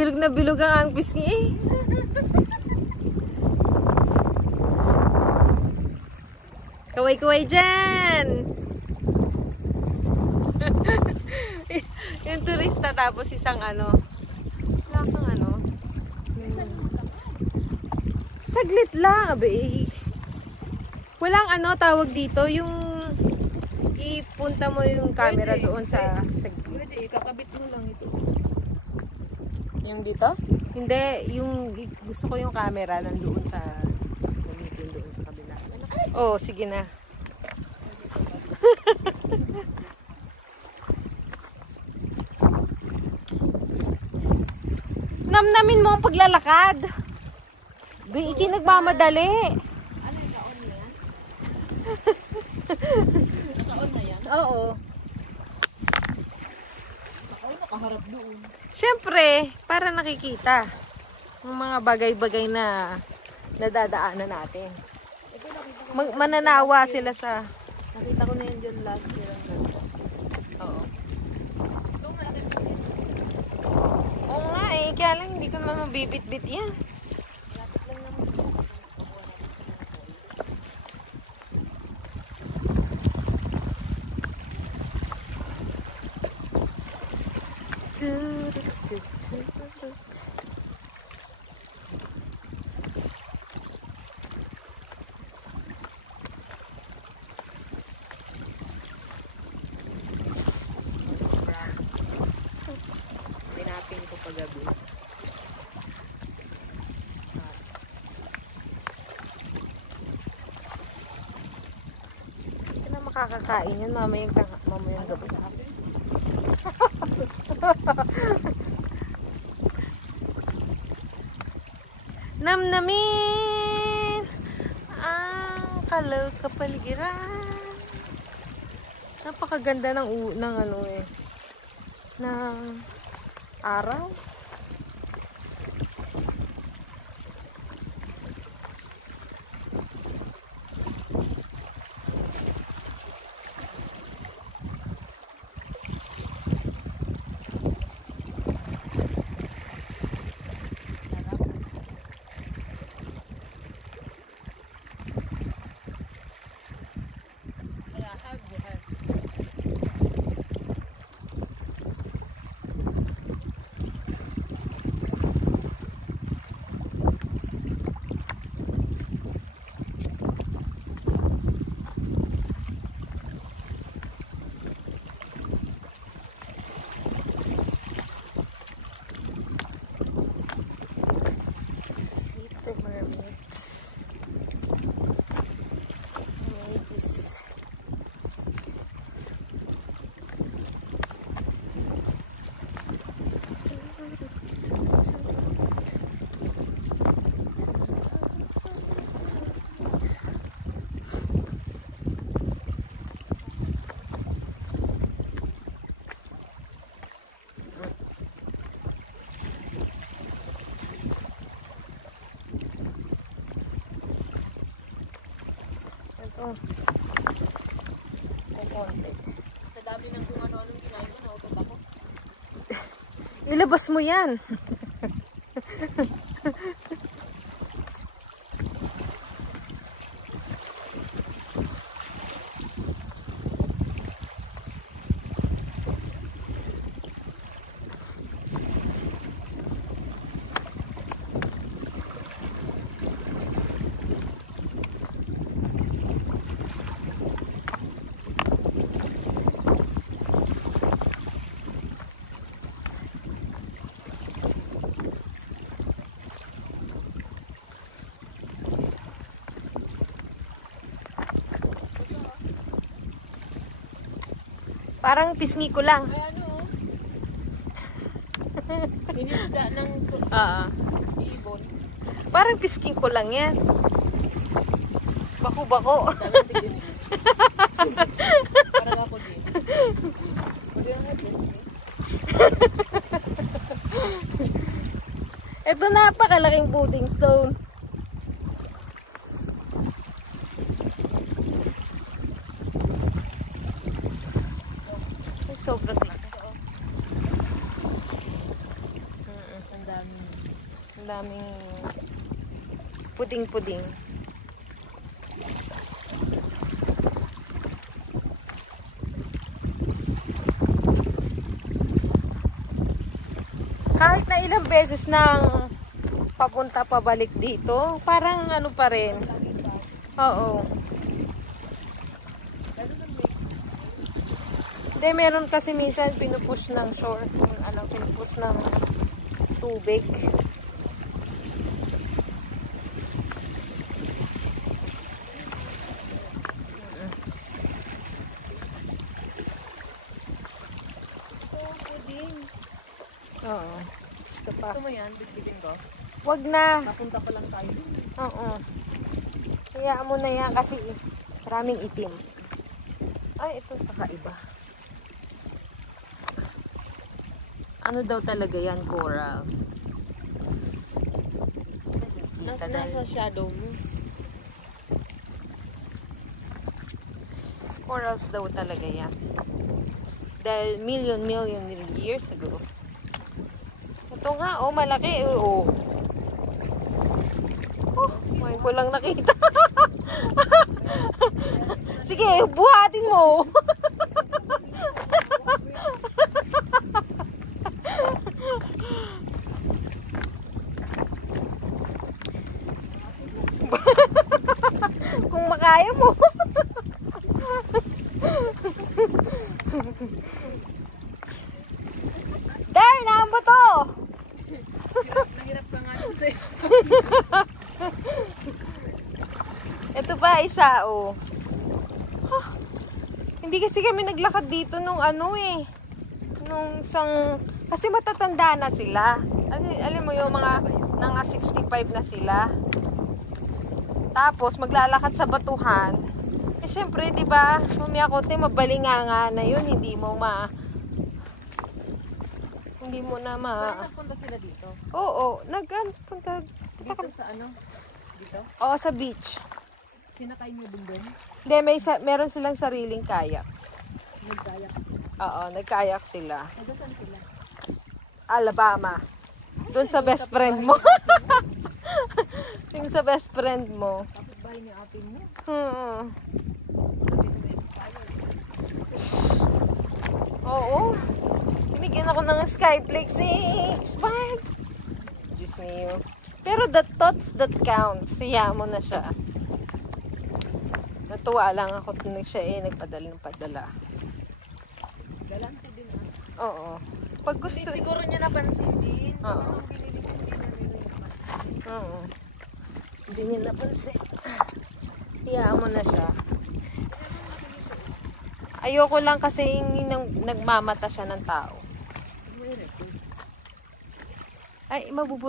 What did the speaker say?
bilog na bilog ang pisngi eh. Kaway-kaway dyan! Yung turista tapos isang ano. Wala kang ano. Saglit lang, abe. Walang ano tawag dito, yung ipunta mo yung camera doon sa Pwede, kakabit mo lang ito. yung dito? Hindi, yung gusto ko yung camera nandoon sa gamitin doon sa kabila. Oh, sige na. Namnamin mo ang paglalakad. Iki nagmamadali. Ano yung naon na yan? Nakaon na yan? Oo. Nakaharap doon. Siyempre, para nakikita ang mga bagay-bagay na nadadaanan natin. Mananawa sila sa... Nakita ko na yan dyan last year. Oo. Oo nga eh, kaya lang hindi ko naman mabibit-bit yan. Tinapin ko pagabi. Hindi na makakakain yan mamayang gabi. Namnamin ang kapaligiran. Napakaganda ng ano eh, ng araw. Ito. Kukonti. Sa dami ng kung ano-anong kinain mo, nautot ako. Ilabas mo yan. Parang pisngi ko lang. Ay, ano? Inisda ng ibon. Parang pisking ko lang yan. Bako-bako. Parang ako din. Hindi nga din. Ito napakalaking pudding stone. Sobrang laki. Ang dami. daming puding-puding. Kahit na ilang beses nang papunta pabalik dito, parang ano pa rin. Oo. Hindi, meron kasi minsan pinupush ng shore, pinupush ng tubig. Oo. Isa pa. Gusto mo yan? Bitbitin ko? Wag na. Napunta pa lang tayo dun. Oo. Kaya mo na yan kasi maraming itim. Ay, ito kakaiba. Ano daw talaga yan? Coral. Nasa shadow mo. Corals daw talaga yan. Dahil million years ago. Ito nga, oh, malaki. Oh, ngayon ko lang nakita. Sige, buhatin mo. Kung makaya mo. Dar, naamba to. Nahirap ka nga dun sa isa. Ito pa isa, oh. Huh. Hindi kasi kami naglakad dito nung ano eh. Nung isang... Kasi matatanda na sila. Alam mo yung mga 65 na sila. Tapos maglalakad sa batuhan. Eh syempre, 'di ba? Mamaya kote mabalinganga na 'yun, hindi mo na Saan nagpunta sila dito? Oo, nagpunta Dito sa ano? Dito? Oo, sa beach. Sinakay niyo dun dun? Hindi, meron silang sariling kayak. Nagkayak. Oo, nagkayak sila. Saan sila? Alabama. Doon sa best friend mo. Yung sa best friend mo. Kapit-bahay ni atin mo. Oo. Binigyan ako ng Skyflakes expired. Diyos mio. Pero the thoughts that count. Siya mo na siya. Natuwa lang ako nung siya nagpadala ng padala. Galante din Oo. Pag gusto. Hindi siguro niya napansin din. Oo. Binili ko hindi na napansin. Oo. Hindi niya napansin. Hiya mo na siya. Ayoko lang kasi nagmamata siya ng tao. Ay, mabubura.